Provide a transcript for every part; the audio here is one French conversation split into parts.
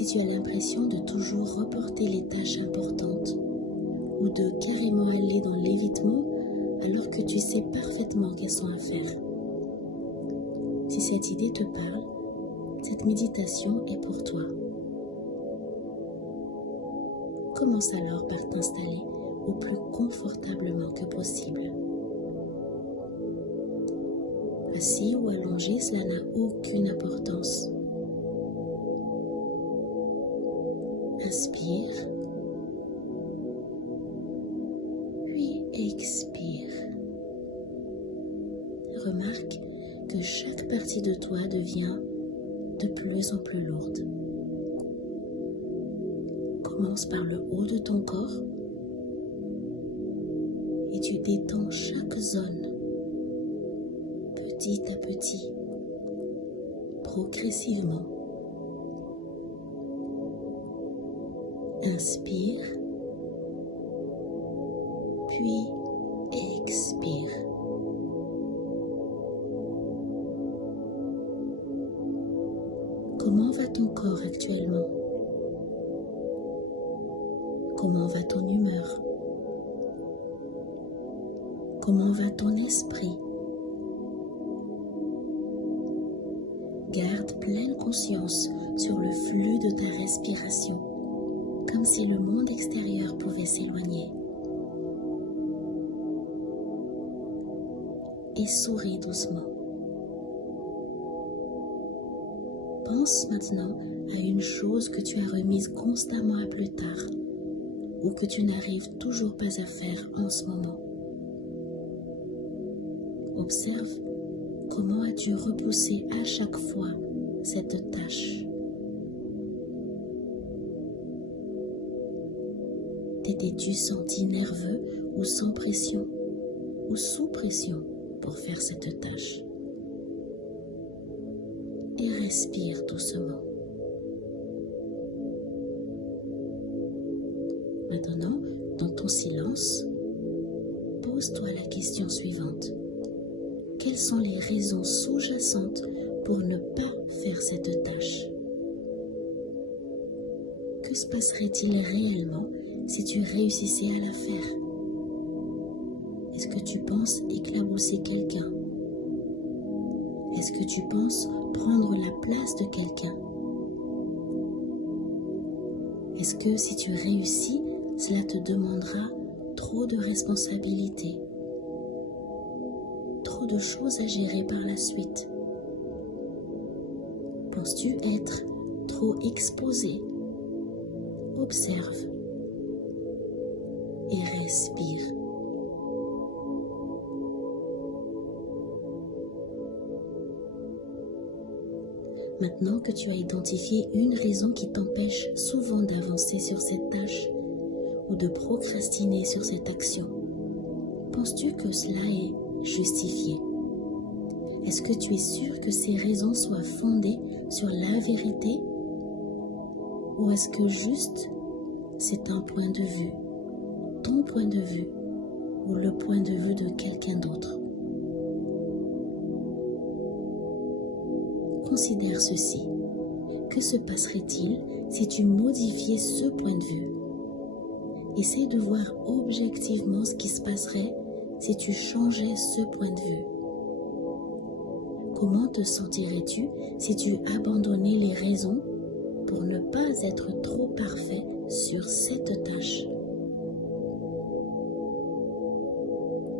Si tu as l'impression de toujours reporter les tâches importantes ou de carrément aller dans l'évitement alors que tu sais parfaitement qu'elles sont à faire. Si cette idée te parle, cette méditation est pour toi. Commence alors par t'installer au plus confortablement que possible. Assis ou allongé, cela n'a aucune importance. Inspire, puis expire. Remarque que chaque partie de toi devient de plus en plus lourde. Commence par le haut de ton corps et tu détends chaque zone petit à petit, progressivement. Inspire, puis expire. Comment va ton corps actuellement? Comment va ton humeur? Comment va ton esprit? Garde pleine conscience sur le flux de ta respiration, comme si le monde extérieur pouvait s'éloigner. Et souris doucement. Pense maintenant à une chose que tu as remise constamment à plus tard ou que tu n'arrives toujours pas à faire en ce moment. Observe comment as-tu repoussé à chaque fois cette tâche. T'étais-tu senti nerveux ou sans pression ou sous pression pour faire cette tâche? Et respire doucement. Maintenant, dans ton silence, pose-toi la question suivante. Quelles sont les raisons sous-jacentes pour ne pas faire cette tâche? Que se passerait-il réellement si tu réussissais à la faire? Est-ce que tu penses éclabousser quelqu'un? Est-ce que tu penses prendre la place de quelqu'un? Est-ce que si tu réussis, cela te demandera trop de responsabilités, trop de choses à gérer par la suite? Penses-tu être trop exposé? Observe et respire. Maintenant que tu as identifié une raison qui t'empêche souvent d'avancer sur cette tâche ou de procrastiner sur cette action, penses-tu que cela est justifié? Est-ce que tu es sûr que ces raisons soient fondées sur la vérité? Ou est-ce que juste c'est un point de vue, ton point de vue ou le point de vue de quelqu'un d'autre? Considère ceci. Que se passerait-il si tu modifiais ce point de vue? Essaye de voir objectivement ce qui se passerait si tu changeais ce point de vue. Comment te sentirais-tu si tu abandonnais les raisons pour ne pas être trop parfait sur cette tâche?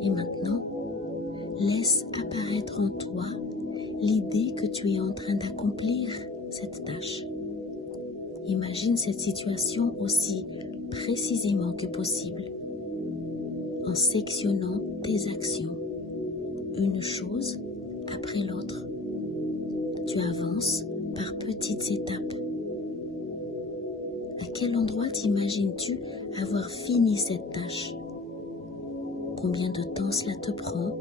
Et maintenant, laisse apparaître en toi l'idée que tu es en train d'accomplir cette tâche. Imagine cette situation aussi précisément que possible, en sectionnant tes actions, une chose après l'autre. Tu avances par petites étapes. À quel endroit t'imagines-tu avoir fini cette tâche? Combien de temps cela te prend?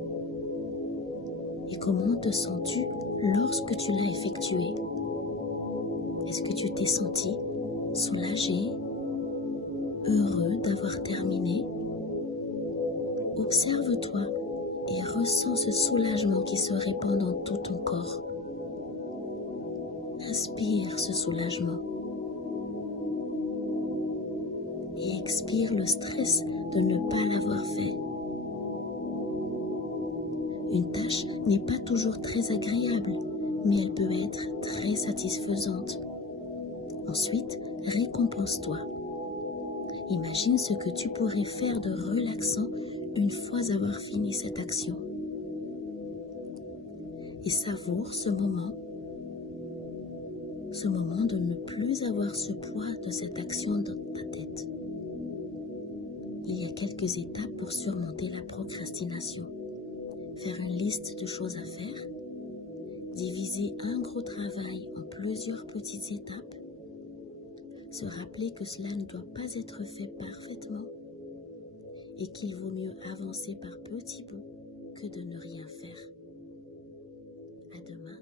Et comment te sens-tu lorsque tu l'as effectué? Est-ce que tu t'es senti soulagé, heureux d'avoir terminé? Observe-toi et ressens ce soulagement qui se répand dans tout ton corps. Inspire ce soulagement respire le stress de ne pas l'avoir fait. Une tâche n'est pas toujours très agréable, mais elle peut être très satisfaisante. Ensuite, récompense-toi. Imagine ce que tu pourrais faire de relaxant une fois avoir fini cette action. Et savoure ce moment de ne plus avoir ce poids de cette action dans ta tête. Il y a quelques étapes pour surmonter la procrastination. Faire une liste de choses à faire, diviser un gros travail en plusieurs petites étapes, se rappeler que cela ne doit pas être fait parfaitement et qu'il vaut mieux avancer par petits bouts que de ne rien faire. À demain.